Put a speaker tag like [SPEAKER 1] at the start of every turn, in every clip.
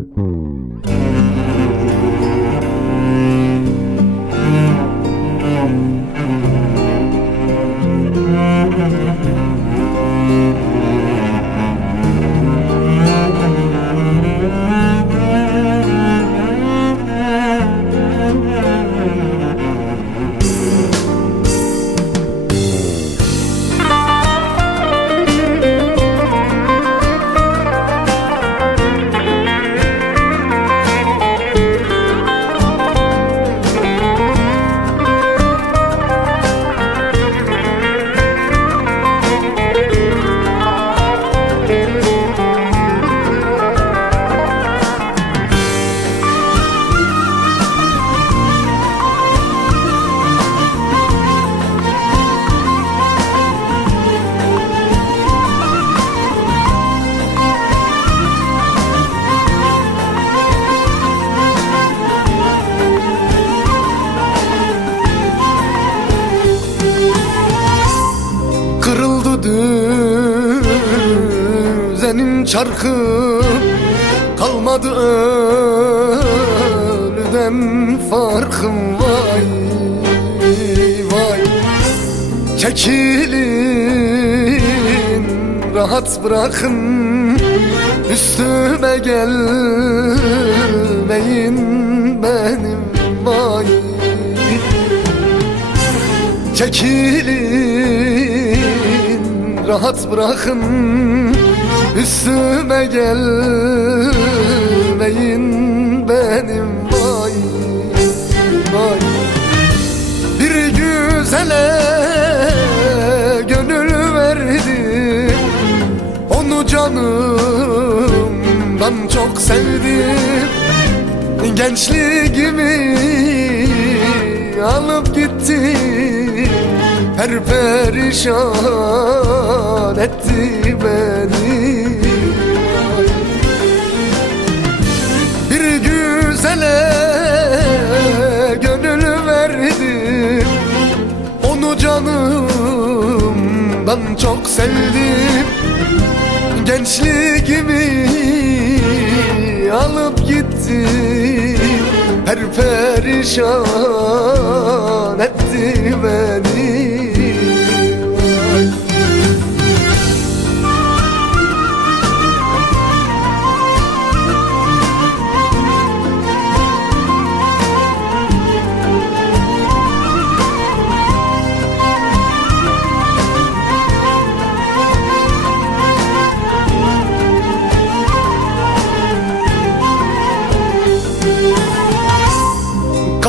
[SPEAKER 1] Hmm. Düzenin çarkı Kalmadı ölüden farkım vay vay. Çekilin rahat bırakın Üstüme gelmeyin benim vay. Çekilin rahat bırakın Üstüme gelmeyin. Benim vay vay. Bir güzele gönül verdim Onu canımdan çok sevdim Gençliğimi alıp gitti Her perişan etti beni. Bir güzele gönül verdim Onu canımdan çok sevdim Gençliğimi alıp gitti. Her perişan etti beni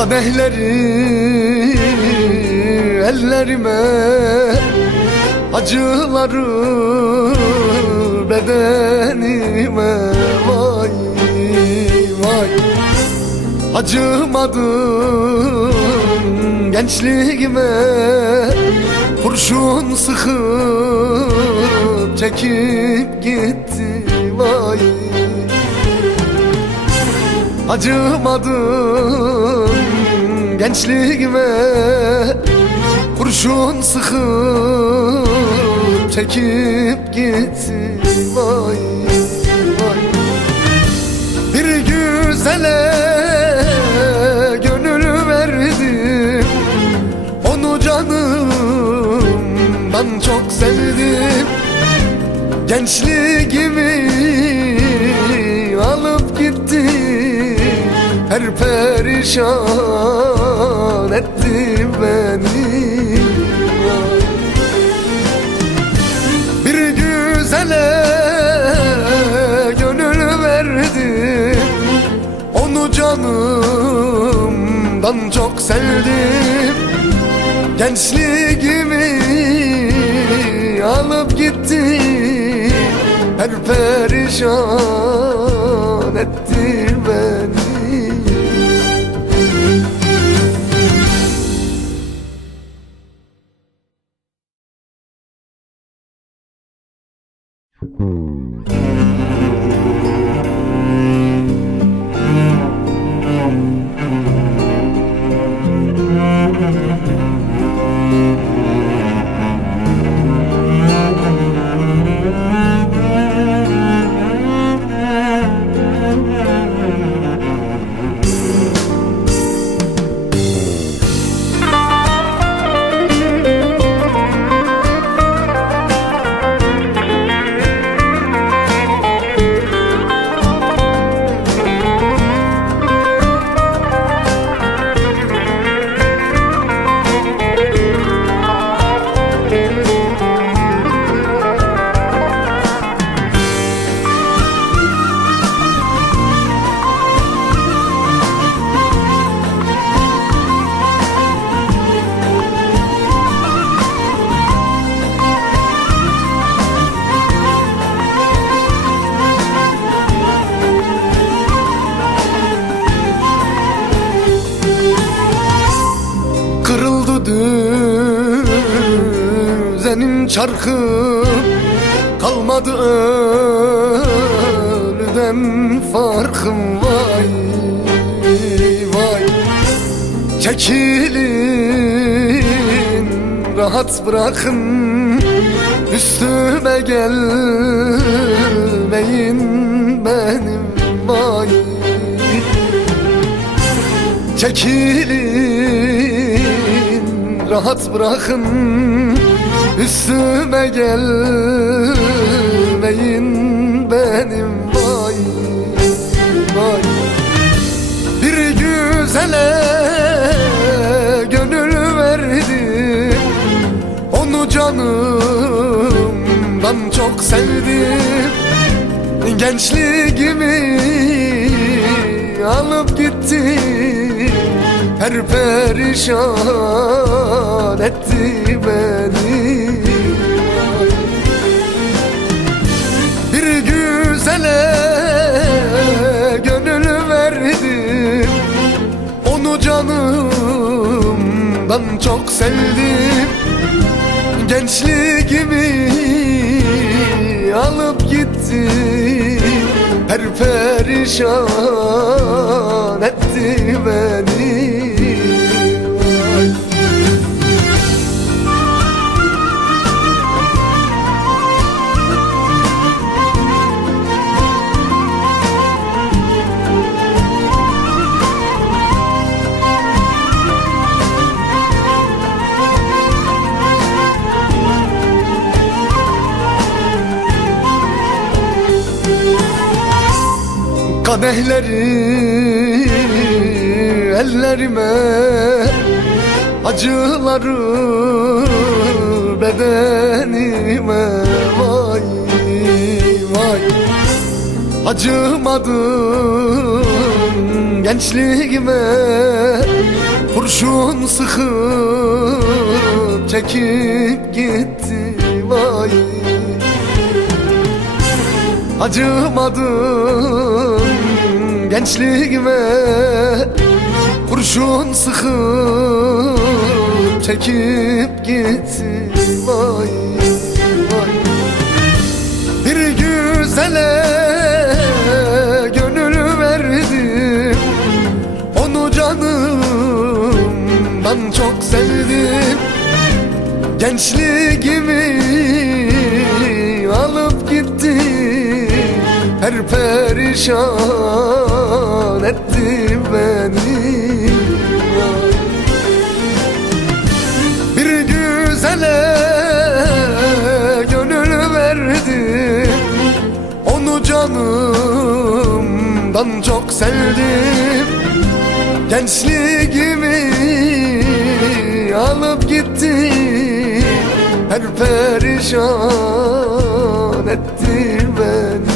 [SPEAKER 1] Kadehleri ellerime Acıları bedenime. Vay vay. Acımadım gençliğime Kurşun sıkıp çekip gitti. Vay. Acımadım gençliğime Kurşun sıkıp çekip gitti Vay vay. Bir güzele gönül verdim. Onu canımdan çok sevdim. Gençliğimi perişan etti beni. Bir güzele gönül verdim Onu canımdan çok sevdim Gençliğimi alıp gitti. Her perişan etti beni Hmm. Çarkım Kalmadı ölüden farkım vay vay. Çekilin rahat bırakın Üstüme gelmeyin benim vay. Çekilin rahat bırakın Üstüme gelmeyin benim vay vay. Bir güzele gönül verdim Onu canımdan çok sevdim. Gençliğimi alıp gitti Her perişan etti beni. Bir güzele gönül verdim Onu canımdan çok sevdim. Gençliğimi alıp gitti. Her perişan Kadehleri ellerime Acıları bedenime. Vay vay. Acımadım gençliğime Kurşun sıkıp çekip gitti. Vay. Acımadım gençliğime Kurşun sıkıp çekip gitti Vay vay. Bir güzele gönül verdim. Onu canımdan çok sevdim. Gençliğimi alıp gitti Her perişan etti beni. Bir güzele gönül verdim Onu canımdan çok sevdim Gençliğimi alıp gitti. Her perişan etti beni